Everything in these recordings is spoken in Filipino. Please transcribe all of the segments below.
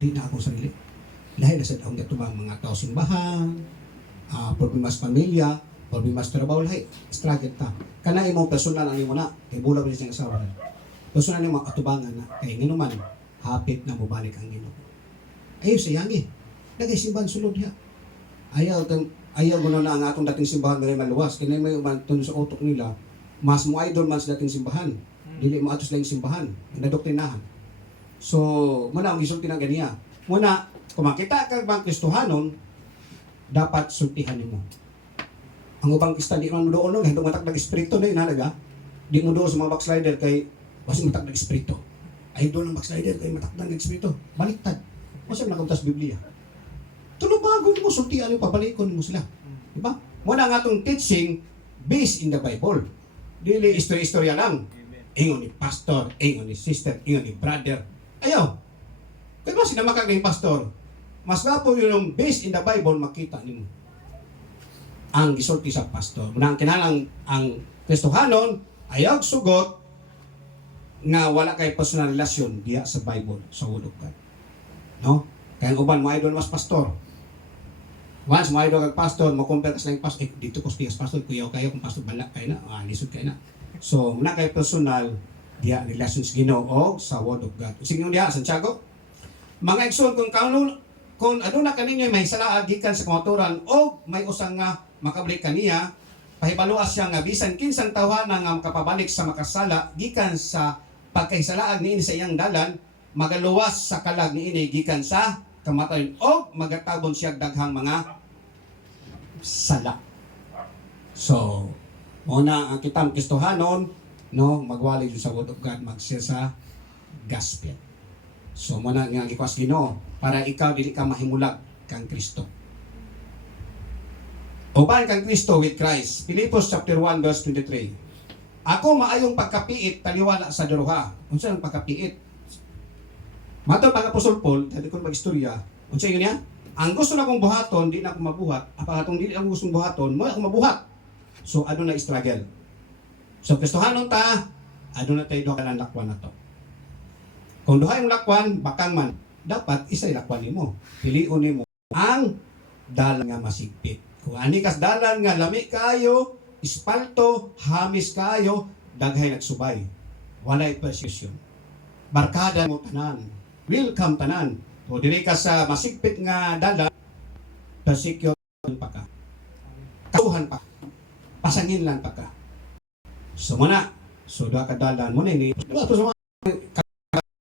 di na akong sarili. Lahi na sa daong gatubang mga tao simbahan, problemas pamilya, problemas trabaho, lahi, struggle ta. Kana imong personal ang imo na, kay bulag rin siyang asawa. Personal nimo atubangan na, kay nganuman, hapit na mubalik ang Ginoo. Ayaw sa yangi, nagay simbahan sulod niya. Ayaw gano'n na ang atong dating simbahan na maluwas. Kaya may umantun sa utok nila, mas mo idol man sa dating simbahan. Dili mo atos lang simbahan, nadoktrinahan. So, muna ang gisulti na ganiya. Muna, kung makita ka bang Kristohanon, dapat sultihan nimo. Ang ubang kista di man mo doon no, hindong matak espiritu na inalaga. Di mo doon sa mga backslider kay wasi matak espiritu. Ay doon ang backslider kay matak espiritu. Baliktad. Masa nakuntas Biblia. Tulo bago mo sultihan mo pabalikon mo sila. Di ba? Muna ang atong teaching based in the Bible. Dili istorya lang. Ingon ni pastor, ingon ni sister, ingon ni brother. Ayaw. Kaya ba sinamakag ng pastor? Mas gapo yung based in the Bible, makita nimo ang gisulti sa pastor. Muna ang kinalang ang Kristohanon, ayaw sugot nga wala kay personal relasyon diya sa Bible, sa Word of God. No? Kaya ang uban, mo idol mas pastor. Once mo idol kag pastor, mo compare ka sa pastor, dito ko sa pastor, kuyaw kayo kung pastor balak kayo na, lisod kayo na. So, muna kay personal, diya relasyon sa Ginoo o sa Word of God. Sige nyo diya, Santiago. Mga igsoon, kung ano na kaninyo may sala gikan sa kamaturan o may usang nga makabalik kaniya, pahibaluas siya nga bisan kinsang tawanan nga makapabalik sa makasala gikan sa pagkahisalaag niini sa iyang dalan, magaluwas sa kalag niini gikan sa kamatayon o magatabon siya daghang mga sala. So, muna ang kitang Kristohanon, no, magwali sa Word of God, mag-share sa gospel. So, muna nga gikwas Ginoo para ikaw dili ka mahimulag kang Kristo. Uban kang Kristo with Christ. Filipos chapter 1 verse 23. Ako maayong pagkapiit taliwala sa duruha. Unsa ang pagkapiit? Matod mga Apostol Paul, dati ko mag-istorya, unsa yun niya? Ang gusto na kong buhaton, di na ako mabuhat. Apang dili ako gustong buhaton, mo ako mabuhat. So, ano na struggle? So, Kristohanon ta, ano na tayo doon ka lakwan na to. Kung duha yung lakwan, bakang man, dapat isa'y lakwan nimo. Piliun nimo ang dalan nga masigpit. Kung ani kas dalan nga lami kayo, ispalto, hamis kayo, daghay nagsubay. Walay persecution. Barkada mo tanan. Welcome tanan. O dili ka sa masigpit nga dalan, persecute pa ka. Kasuhan pa. Pasangin lang pa ka. So muna, so duha ka dalan mo na ini. Diba ito sa mga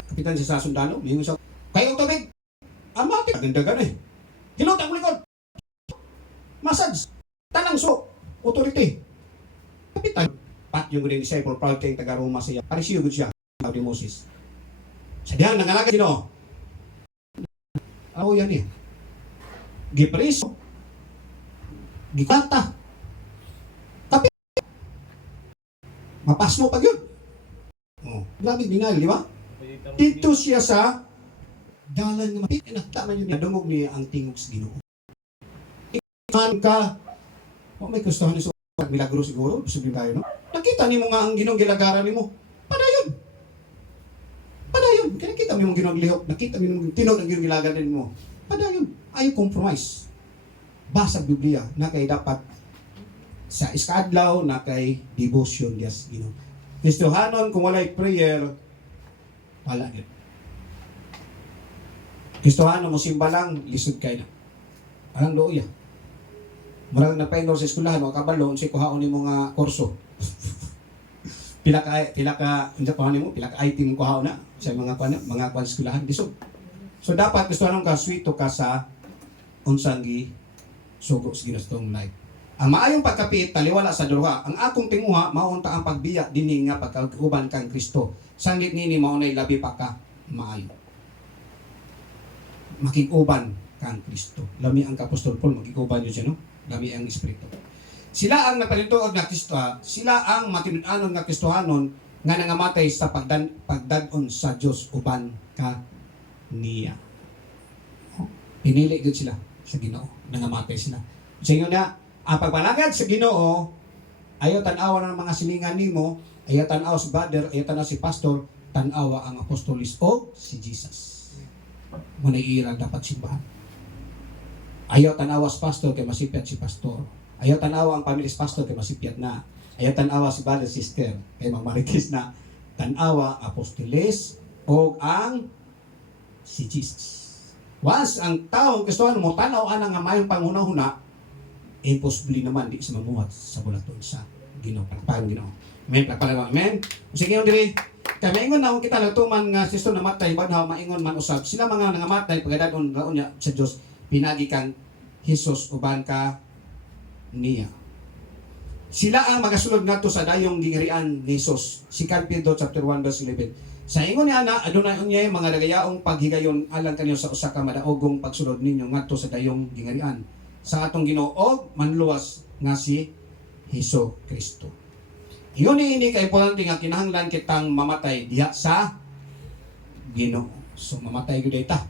kapitan sa sundalo, mingon sa kayo tubig. Amati ganda gani. Hilot ang likod. Massage. Tanang so authority. Kapitan pat yung guding disciple proud kay taga Roma siya. Parisiyo gud siya ni Moses. Sadihan nangalaga sino? Ako yan eh. Gipreso. Gikata. Tapi mapas mo pag yun. Oh, grabe dinal, di ba? Dito siya sa dalan nga mapit. Nakita man yun. Nadungog niya ang tingog sa Ginoo. Ikan ka. O may gustuhan ni Sukat. Milagro siguro. Sabihin tayo, no? Nakita ni mo nga ang Ginoong gilagaran ni mo. Padayon. Padayon. Kaya nakita mo yung Ginoong lihok. Nakita mo yung tinog ng Ginoong gilagaran mo. Padayon. Ayaw compromise. Basa Biblia na kay dapat sa iskadlaw na kay devotion yes Ginoo. Kristohanon kung walay prayer wala din. Kristohanon mo simba lang lisod kay na. Parang looya. Marang napainor sa eskwelahan o kabalo unsay kuhaon nimo nga kurso. pila ka unsa kuhaon nimo pila ka item kuhaon na sa mga kwan eskwelahan disod. So dapat Kristohanon ka swito ka sa unsang gi sugo sa ginastong life. Ang maayong pagkapiit taliwala sa duruha. Ang akong tinguha maunta ang pagbiya dinhi nga pagkauban kang Kristo. Sangit nini mao nay labi pa ka maayo. Makig-uban kang Kristo. Lami ang Apostol Paul makig-uban yun siya no. Lami ang Espiritu. Sila ang napalintuod na Kristo, sila ang matinud-anon nga Kristohanon nga nangamatay sa pagdad-on sa Dios uban ka niya. Pinili gud sila sa Ginoo, nangamatay sila. Sa inyo na ang pagpalagad sa Ginoo, ayaw tan-awa ng mga silingan nimo, ayaw tan-awa si brother, ayaw tan-awa si pastor, tan-awa ang apostolis o si Jesus. Manaiira dapat simbahan. Ayaw tanawa si pastor kay masipyat si pastor. Ayaw tanawa ang pamilyas pastor kay masipyat na. Ayaw tanawa si brother sister kay mamaritis na. Tanawa apostoles o ang si Jesus. Once ang taong gusto mo tanaw ana nga mayong panghuna-huna, imposible naman di sa mamuhat sa bulaton sa Ginoo. Pagpang Ginoo. Amen. Pagpalawa. Amen. Sige yung diri. Kaya maingon na kita nagtuman nga sisto namatay banhaw maingon man usab. Sila mga nangamatay pagadaon gaon niya sa Dios pinagi kang Hesus uban ka niya. Sila ang magasulod ngadto sa dayong gingirian ni Jesus. Si Pedro chapter 1 verse 11. Sa ingon niya na adunay unyay mga nagayaong paghigayon alang kaniyo sa usa ka madaogong pagsulod ninyo ngadto sa dayong gingarian sa atong Ginoo og manluwas nga si Hesus Kristo. Iyon ini kay importante nga kinahanglan kitang mamatay diha sa Ginoo. So mamatay gyud ta.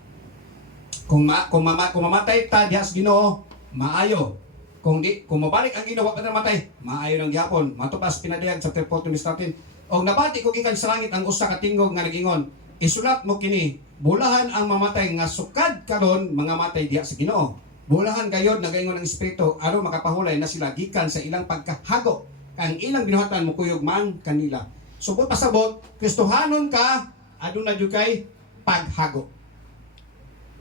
Kung mamatay ta diha sa Ginoo, maayo. Kung mabalik ang Ginoo wa pa matay, maayo nang gyapon. Matupas pinadayag sa 14 natin. Og nabati ko gikan sa langit ang usa ka tingog nga nagingon, isulat mo kini, bulahan ang mamatay nga sukad karon mga matay diha sa Ginoo. Bulahan gayod nagaingon ang espiritu aron makapahulay na sila gikan sa ilang pagkahago. Ang ilang binuhatan mo kuyog man kanila. Subot pasabot, Kristohanon ka, aduna jud kay paghago.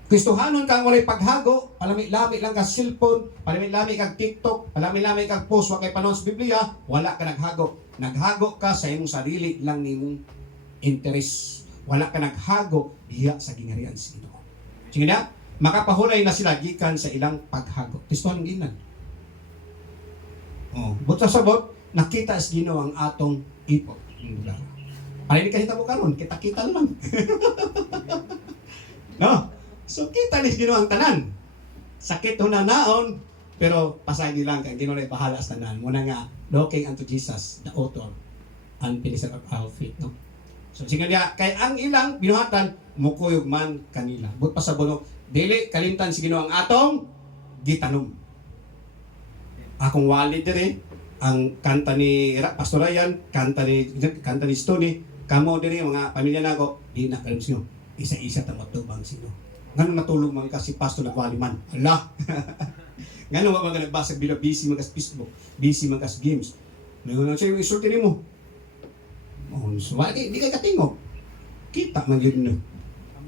Kristohanon ka walay paghago, palami-lami lang ka cellphone, palami-lami kag TikTok, palami-lami kag post wa kay panon sa Biblia, wala ka naghago. Naghago ka sa imong sarili lang nimong interes. Wala ka naghago diha sa gingharian sa Ginoo. Sige na, makapahulay na sila gikan sa ilang paghago. Kristohanon ginan. Oh, buta sabot, nakita sa Ginoo ang atong ipo. Para hindi kahita mo karon, kita-kita lang. No? So kita ni Ginoo ang tanan. Sakit na naon, pero pasagi lang kay Ginoo ay bahala sa tanan. Muna nga looking unto Jesus, the author and finisher of our faith, no? So sige niya, kay ang ilang binuhatan mukuyog man kanila. But pa sa buno, dili kalimtan si Ginoo ang atong gitanom. Akong walid dire ang kanta ni Pastor Ryan, kanta ni Stoney, kamo diri mga pamilya nako, di na kalim sino. Isa-isa ta matubang sino. Ngano natulog man kasi pastor nagwali man. Hala. Ngano wa mga nagbasa bila busy man kas Facebook, busy man kas games. Ngayon siya yung isulti nimo. Oh, so di kay katingog. Kita man yun no.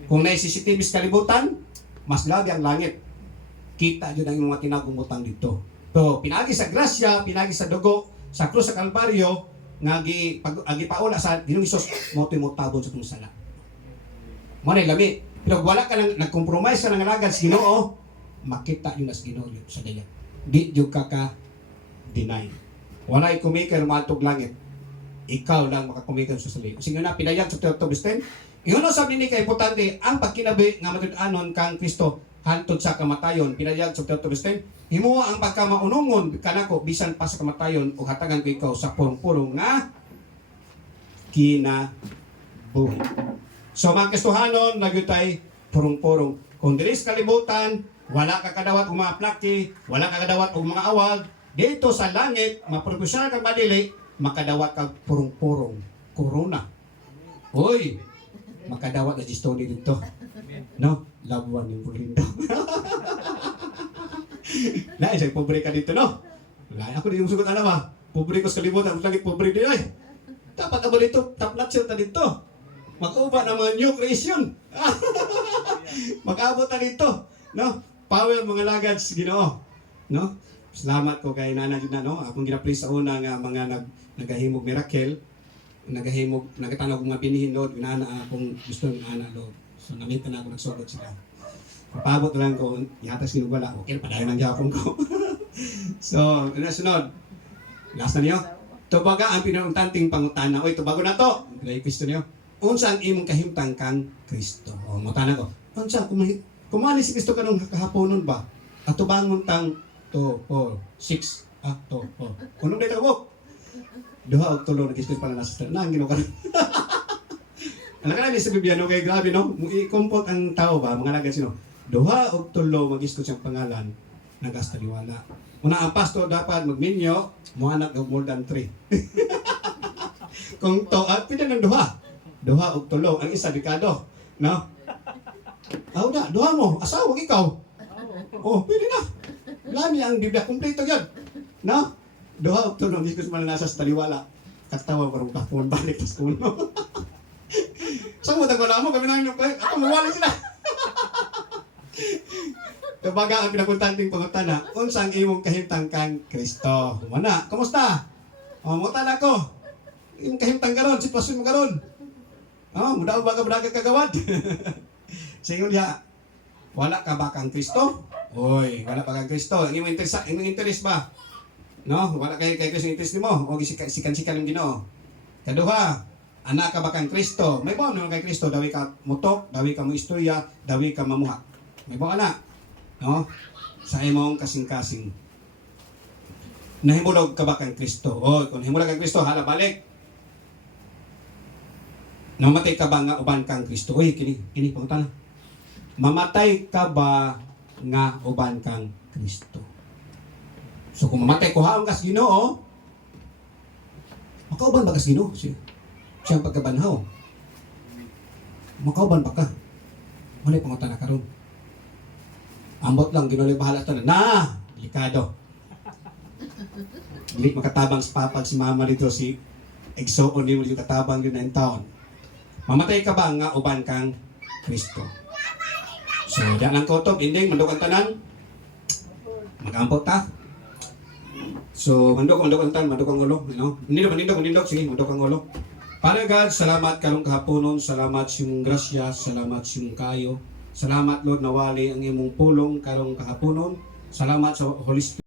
Kung na CCTV sa kalibutan, mas labi ang langit. Kita yun ang mga tinagumutang dito. So, pinagi sa grasya, pinagi sa dugo, sa krus sa Kalbaryo, nga agi paula sa Ginoong Hesus, mo tabon sa itong sala. Manay lami. Pero wala ka nang nag-compromise sa nangalagad sa Ginoo, makita yun as Ginoo yun sa daya. Di yung kaka-deny. Wala'y kumiker matog langit. Ikaw lang makakumiker sa sali. Kasi nga na, pinayag sa 12 Augustine, iyon sabi ni kay importante, ang pagkinabi nga matudanon kang Kristo hantod sa kamatayon, pinayag sa 12 Augustine, himuwa ang pagkamaunungon kanako bisan pa sa kamatayon o hatagan ko ikaw sa purong-purong nga kinabuhi. So mga Kristohanon, nagyutay purong-purong. Kung diris kalibutan, wala ka kadawat o mga plaki, wala ka kadawat o mga awag, dito sa langit, mapropesyonal kang madili, makadawat kang purong-purong corona. Hoy, makadawat na Gistoni dito. No? Labuan yung Bulindo. Lain siya, pobre ka dito, no? Lain ako din yung sugot alam ha. Pobre ko sa kalibutan, lagi pobre din ay. Dapat abo dito, top notch ta dito. Mag-uba ng mga new creation. Mag-abot na dito. No? Power mga lagads, Ginoo. No? Salamat ko kay Nana Juna, no? Akong gina-please sa una nga mga nagahimog miracle. Nagatanong mga binihin, Lord. Ginana akong gusto ng ana, Lord. So, namita na ako nagsugod sila. Papabot lang ko, yata sinugwala. Okay, padayon ang gyapon ko. So, nasunod. Last na niyo. Tubaga ang pinuntanting pangutana. Oy, tubago na to. Kaya Kristo niyo. Unsa ang imong kahimtang kang Kristo? O, mutana ko. Unsa, kumali si Kristo kanong kahaponon ba? At tubangon tang 2, 4, 6, 4. Kunong dito ka mo? Duha og tulo na Kristo pala nasa na ang Ginoo karon. Alam ka namin sa Biblia, no? Kaya grabe, no? I-comport ang tao ba, mga lagat sino? Duha og tulo mag-isto siyang pangalan, nag-astaliwala. Una, ang pastor dapat magminyo, muhanak ng more than 3. Kung to, at pwede ng duha. Duha og tulo, ang isa dekado, no? Aw na, duha mo, asawa ikaw. Oh, pwede na. Lami ang Biblia, kompleto yan. No? Duha, tulong, di ko nasa sa taliwala. Katawa, parang kapon, balik sa kuno. Saan mo tagwala mo? Kami nang inumpay. Ako, mawala sila. Kabaga ang pinapuntanting pangutana, unsang imong kahimtang kang Kristo. Mana, kumusta? Oh, mutan ako. Imong kahimtang karon, sitwasyon mo karon. Oh, muda ba ka kagawad? Sige niya, wala ka ba kang Kristo? Oy, wala pa kang Kristo. Ang imong interest ba? No, wala kay Kristo interest nimo o sikan-sikan ng Ginoo. Kaduha, anak ka ba kang Kristo? May buwan naman kay Kristo, dawi ka mutok, dawi ka mo istorya, dawi ka mamuha. May buwan na. No? Sa imong kasing-kasing. Nahimulog ka ba kang Kristo? O, kung nahimulog kang Kristo, hala balik. Namatay ka ba nga uban kang Kristo? Uy, kini pangutana. Mamatay ka ba nga uban kang Kristo? So kung mamatay ko haong kas Ginoo, makauban ba kas Ginoo? Siyang pagkabanhaw. Makauban ba ka? Mali pangutana karon. Ambot lang, Ginoo bahala to na. Delikado. Dili makatabang sa papag si mama dito si Exoon ni mo dito katabang yun 9 taon. Mamatay ka ba nga uban kang Kristo? So, diyan ang kutob, ending, mandok ang tanan. Mag-ampot ta. So, mandok ang tanan, mandok ang ulo. You know? Mandok, sige, mandok ang ulo. Father God, salamat karong kahaponon, salamat sa imong grasya, salamat sa imong kayo. Salamat Lord nawali ang imong pulong karong kahaponon. Salamat sa Holy Spirit.